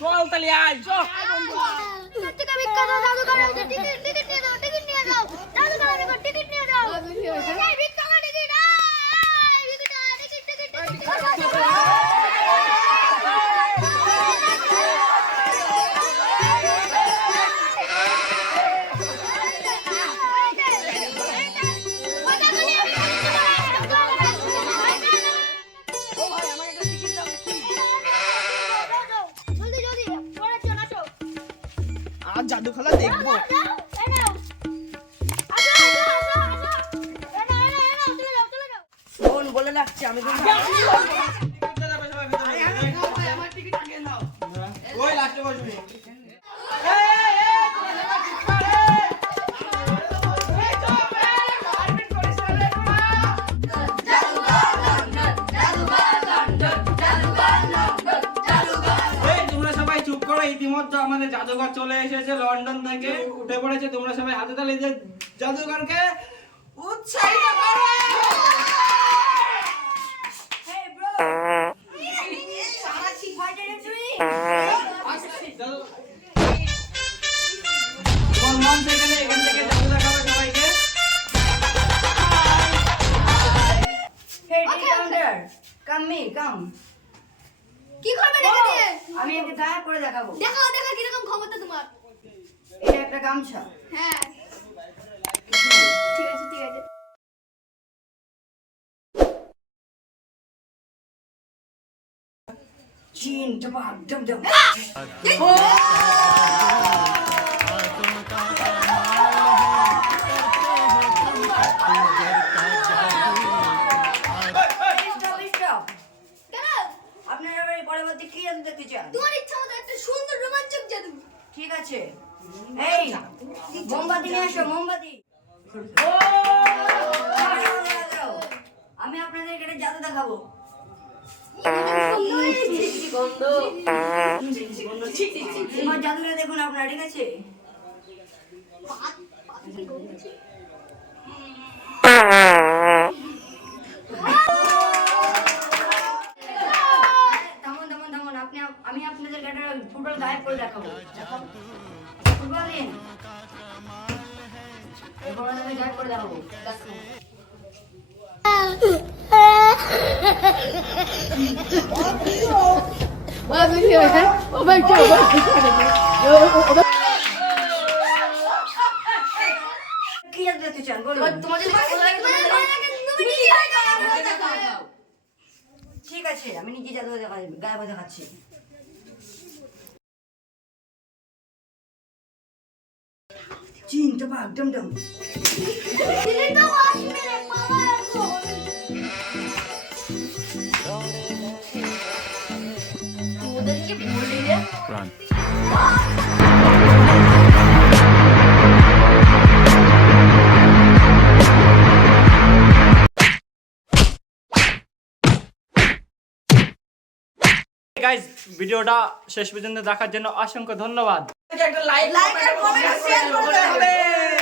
চল তাহলে আয় চল থেকে বিখ্যাত জাদুঘর আছে টিকিট নিয়ে দাও জাদুঘর আমি টিকিট নিয়ে দাও এই বিখ্যাত টিকিট জাদু খেলা দেখবো ফোন বলে রাখছি আমি ওই লাস্টে বসবি ইতিমধ্যে আমাদের জাদুঘর চলে এসেছে লন্ডন থেকে উঠে পড়েছে তোমরা সবাই হাতে তালি দিয়ে জাদুঘরকে উৎসাহিত করো হেই ব্রো সারা ঠিক হয় ডাইরেক্টরি তোমার মন থেকে এখান থেকে জাদু দেখাবে সবাইকে হেই ডিকাউন্টার কাম কি করবে দেখে দিয়ে আমি একে গায়ে করে দেখাবো দেখাও কি রকম ক্ষমতা তোমার এটা একটা গামছা হ্যাঁ ঠিক আছে চিন টপাক ডম ডম আপনারা পরবর্তী কি জাদু দেখতে চান তোমার ইচ্ছা মতো একটা সুন্দর রোমাঞ্চক জাদু ঠিক আছে এই মোমবাতি নিয়ে আসো মোমবাতি আমি আপনাদেরকে একটা জাদু দেখাবো তোমার জাদুটা দেখুন আপনারা ঠিক আছে থামুন আমি আপনাদেরকে একটা ফুটবল গায়েব করে দেখাবো ফুটবল দিন এরপর আমি গায়েব করে দেখাবো কি জাদু দেখতে চান বলুন ঠিক আছে আমি নিজে জাদু গায়েব দেখাচ্ছি চিন টপাক ডম ডম দিলে তো আসবে রে বাবা ওদেরকে বলি রে গাইস ভিডিওটা শেষ পর্যন্ত দেখার জন্য অসংখ্য ধন্যবাদ একটা লাইক আর কমেন্ট শেয়ার করতে হবে